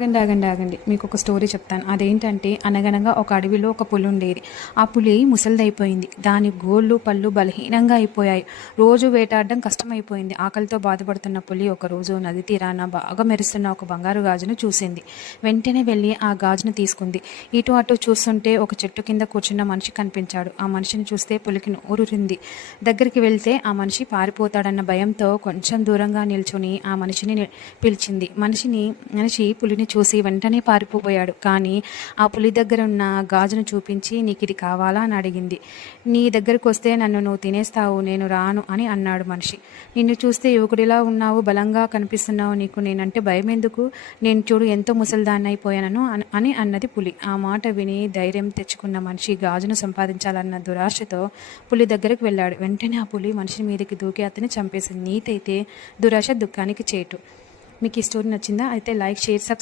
ఆగండి, ఆగండి, ఆగండి. మీకొక స్టోరీ చెప్తాను. అదేంటంటే అనగనగా ఒక అడవిలో ఒక పులి ఉండేది. ఆ పులి ముసలిదైపోయింది. దాని గోళ్ళు, పళ్ళు బలహీనంగా అయిపోయాయి. రోజు వేటాడడం కష్టమైపోయింది. ఆకలితో బాధపడుతున్న పులి ఒకరోజు నది తీరాన బాగా మెరుస్తున్న ఒక బంగారు గాజును చూసింది. వెంటనే వెళ్ళి ఆ గాజును తీసుకుంది. ఇటు అటు చూస్తుంటే ఒక చెట్టు కింద కూర్చున్న మనిషి కనిపించాడు. ఆ మనిషిని చూస్తే పులికి నోరూరింది. దగ్గరికి వెళ్తే ఆ మనిషి పారిపోతాడన్న భయంతో కొంచెం దూరంగా నిల్చొని ఆ మనిషిని పిలిచింది. మనిషి పులిని చూసి వెంటనే పారిపోయాడు. కానీ ఆ పులి దగ్గర ఉన్న గాజును చూపించి, నీకు ఇది కావాలా అని అడిగింది. నీ దగ్గరకు వస్తే నన్ను నువ్వు తినేస్తావు, నేను రాను అని అన్నాడు మనిషి. నిన్ను చూస్తే యువకుడిలా ఉన్నావు, బలంగా కనిపిస్తున్నావు, నీకు నేనంటే భయం ఎందుకు? నేను చూడు ఎంతో ముసలిదాన్ని అయిపోయాను అని అన్నది పులి. ఆ మాట విని ధైర్యం తెచ్చుకున్న మనిషి గాజును సంపాదించాలన్న దురాశతో పులి దగ్గరకు వెళ్ళాడు. వెంటనే ఆ పులి మనిషి మీదకి దూకి అతన్ని చంపేసింది. నీతైతే దురాశ దుఃఖానికి చేటు. మీకు ఈ స్టోరీ నచ్చిందా? అయితే లైక్, షేర్, సబ్స్క్రైబ్.